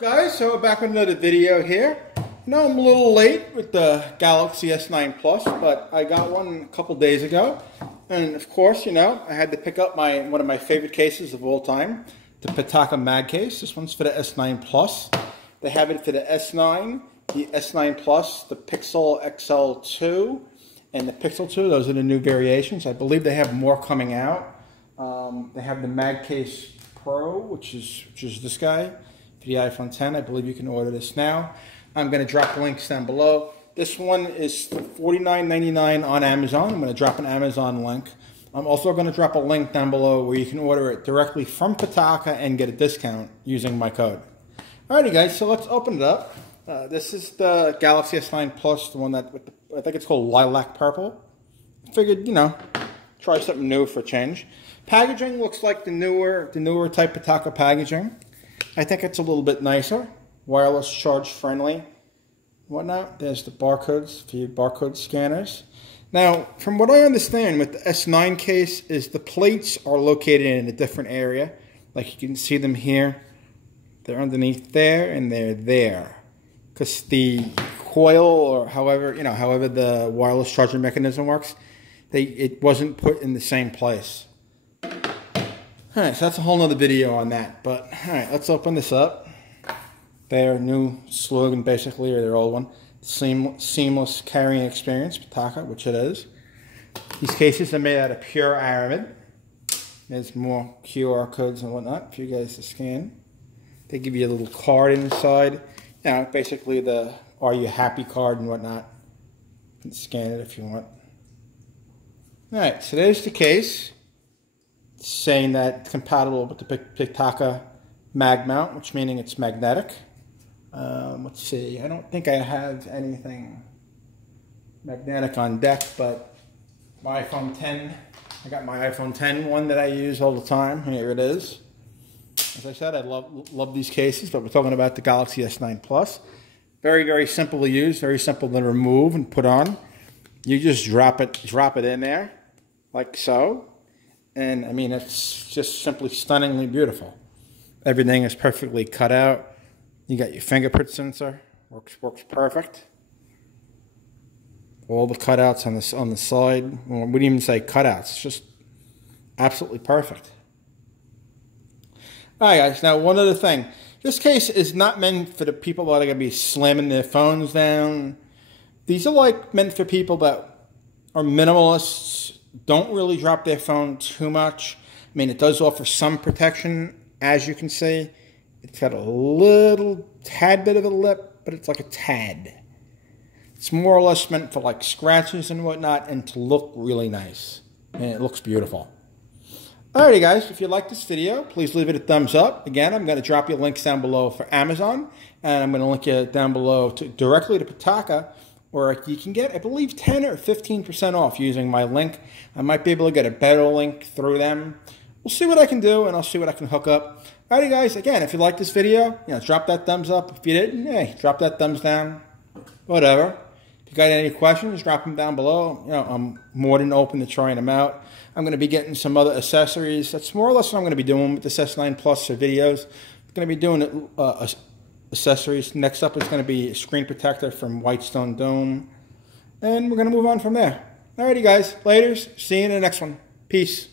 Guys, so we're back with another video here. Now I'm a little late with the Galaxy S9 Plus, but I got one a couple days ago. And of course, you know, I had to pick up one of my favorite cases of all time, the Pitaka MagCase. This one's for the S9 Plus. They have it for the S9, the S9 Plus, the Pixel XL2, and the Pixel 2. Those are the new variations. I believe they have more coming out. They have the MagCase Pro, which is this guy. For the iPhone 10, I believe you can order this now. I'm going to drop the links down below. This one is $49.99 on Amazon. I'm going to drop an Amazon link. I'm also going to drop a link down below where you can order it directly from Pitaka and get a discount using my code. Alrighty guys, so let's open it up. This is the Galaxy S9 Plus, the one that with I think it's called Lilac Purple. I figured, you know, try something new for a change. Packaging looks like the newer type Pitaka packaging. I think it's a little bit nicer, wireless charge friendly, whatnot. There's the barcodes for your barcode scanners. Now, from what I understand with the S9 case is the plates are located in a different area. Like you can see them here. They're underneath there and they're there. Because the coil or however the wireless charging mechanism works, it wasn't put in the same place. Alright, so that's a whole nother video on that. But, alright, let's open this up. Their new slogan, basically, or their old one. Seamless carrying experience, Pitaka, which it is. These cases are made out of pure Aramid. There's more QR codes and whatnot for you guys to scan. They give you a little card inside. You know, basically the Are You Happy card and whatnot. You can scan it if you want. Alright, so there's the case. Saying that it's compatible with the Pitaka mag mount, which meaning it's magnetic. Let's see, I don't think I have anything magnetic on deck, but my iPhone 10, I got my iPhone 10 one that I use all the time. Here it is. As I said, I love these cases, but we're talking about the Galaxy S9 Plus. Very, very simple to use, very simple to remove and put on. You just drop it in there, like so. And I mean, it's just simply stunningly beautiful. Everything is perfectly cut out. You got your fingerprint sensor, works perfect. All the cutouts on the side. Well, we didn't even say cutouts. It's just absolutely perfect. All right, guys. Now, one other thing. This case is not meant for the people that are going to be slamming their phones down. These are like meant for people that are minimalists. Don't really drop their phone too much. I mean, it does offer some protection, as you can see. It's got a little tad bit of a lip, but it's like a tad. It's more or less meant for like scratches and whatnot and to look really nice. And it looks beautiful. Alrighty guys, if you like this video, please leave it a thumbs up. Again, I'm going to drop you links down below for Amazon. And I'm going to link you down below directly to Pitaka, where you can get, I believe, 10 or 15% off using my link. I might be able to get a better link through them. We'll see what I can do, and I'll see what I can hook up. Alrighty, guys, again, if you like this video, you know, drop that thumbs up. If you didn't, hey, drop that thumbs down. Whatever. If you got any questions, drop them down below. You know, I'm more than open to trying them out. I'm going to be getting some other accessories. That's more or less what I'm going to be doing with this S9 Plus for videos. I'm going to be doing accessories. Next up is going to be a screen protector from Whitestone Dome. And we're going to move on from there. Alrighty guys, laters. See you in the next one. Peace.